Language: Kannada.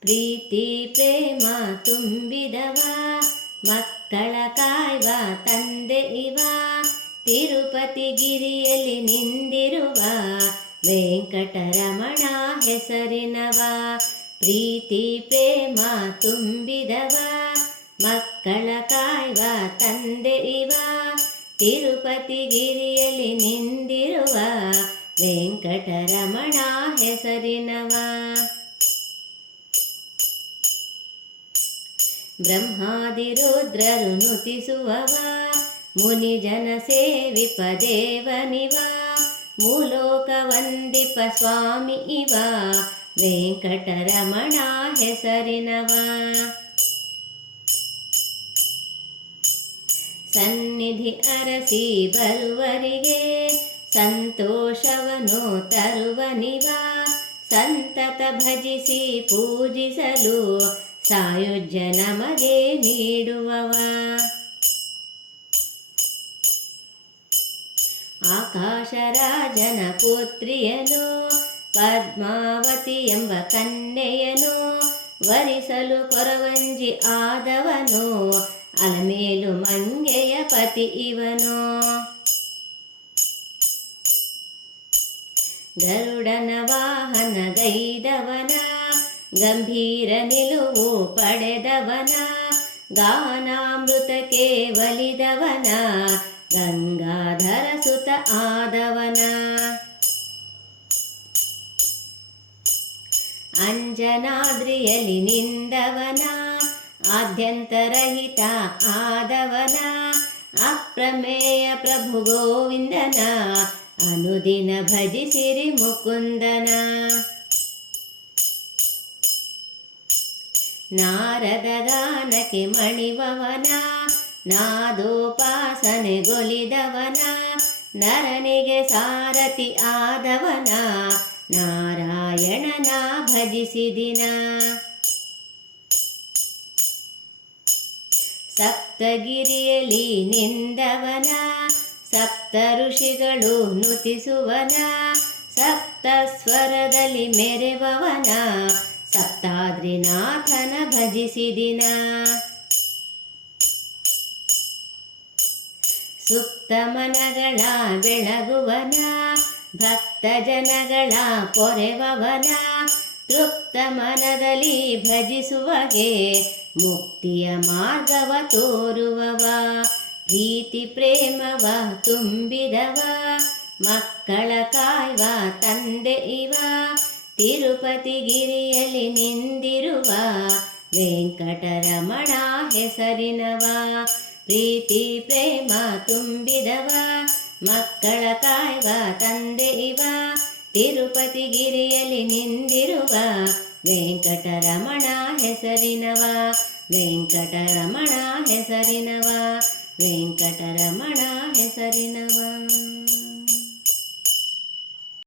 ಪ್ರೀತಿ ಪ್ರೇಮ ತುಂಬಿದವ, ಮಕ್ಕಳ ಕಾಯ್ವ ತಂದೆ ಇವ, ತಿರುಪತಿ ಗಿರಿಯಲ್ಲಿ ನಿಂದಿರುವ, ವೆಂಕಟರಮಣ ಹೆಸರಿನವ. ಪ್ರೀತಿ ಪ್ರೇಮ ತುಂಬಿದವ, ಮಕ್ಕಳ ಕಾಯ್ವ ತಂದೆ ಇವ, ತಿರುಪತಿ ಗಿರಿಯಲ್ಲಿ ನಿಂದಿರುವ, ವೆಂಕಟರಮಣ ಹೆಸರಿನವ. ಬ್ರಹ್ಮಾದಿ ರುದ್ರರು ನುತಿಸುವವ, ಮುನಿ ಜನ ಸೇವಿಪ ದೇವನಿವ ಮೂಲೋಕ ವಂದಿಪ ಸ್ವಾಮಿ ಇವ, ವೆಂಕಟರಮಣ ಹೆಸರಿನವ. ಸನ್ನಿಧಿ ಅರಸಿ ಬರುವರಿಗೆ ಸಂತೋಷವನು ತರುವನಿವ, ಸಂತತ ಭಜಿಸಿ ಪೂಜಿಸಲು ಸಾಯುಜ್ಯ ನಮಗೆ ನೀಡುವವ ಆಕಾಶರಾಜನ ಪುತ್ರಿಯನು, ಪದ್ಮಾವತಿ ಎಂಬ ಕನ್ನೆಯನು ವರಿಸಲು ಕೊರವಂಜಿ ಆದವನು, ಅಲಮೇಲು ಮಂಗೆಯ ಪತಿ ಇವನು. ಗರುಡನ ವಾಹನ ಗೈದವನ ಗಂಭೀರ ನಿಲುವು ಪಡೆದವನ, ಗಾನಾಮೃತ ಕೇವಲಿದವನ, ಗಂಗಾಧರ ಸುತ ಆದವನ. ಅಂಜನಾದ್ರಿಯಲ್ಲಿ ನಿಂದವನ ಆದ್ಯಂತರಹಿತ ಆದವನ, ಅಪ್ರಮೇಯ ಪ್ರಭು ಗೋವಿಂದನ, ಅನುದಿನ ಭಜಿಸಿರಿ ಮುಕುಂದನ. ನಾರದ ಗಾನಕ್ಕೆ ಮಣಿವವನ ನಾದೋಪಾಸನೆಗೊಲಿದವನ ನರನಿಗೆ ಸಾರಥಿ ಆದವನ, ನಾರಾಯಣನ ಭಜಿಸಿದಿನ ಸಪ್ತಗಿರಿಯಲಿ ನಿಂದವನ, ಸಪ್ತ ಋಷಿಗಳು ನುತಿಸುವನ, ಸಪ್ತ ಸ್ವರದಲ್ಲಿ ಮೆರೆವವನ ಸಪ್ತಾದ್ರಿನಾಥನ ಭಜಿಸಿದಿನ ಸುಪ್ತ ಮನಗಳ ಬೆಳಗುವನ, ಭಕ್ತ ಜನಗಳ ಪೊರೆವವನ, ತೃಪ್ತ ಮನದಲ್ಲಿ ಭಜಿಸುವಗೆ ಮುಕ್ತಿಯ ಮಾರ್ಗವ ತೋರುವವ. ಪ್ರೀತಿ ಪ್ರೇಮವ ತುಂಬಿದವ, ಮಕ್ಕಳ ಕಾಯ್ವ ತಂದೆ ಇವ. ತಿರುಪತಿ ಗಿರಿಯಲ್ಲಿ ನಿಂದಿರುವ ವೆಂಕಟರಮಣ ಹೆಸರಿನವ, ಪ್ರೀತಿ, ಪ್ರೇಮ ತುಂಬಿದವ, ಮಕ್ಕಳ ಕಾಯ್ವ ತಂದೆ ಇವ. ತಿರುಪತಿ ಗಿರಿಯಲ್ಲಿ ನಿಂದಿರುವ ವೆಂಕಟರಮಣ ಹೆಸರಿನವ ವೆಂಕಟರಮಣ ಹೆಸರಿನವ, ವೆಂಕಟರಮಣ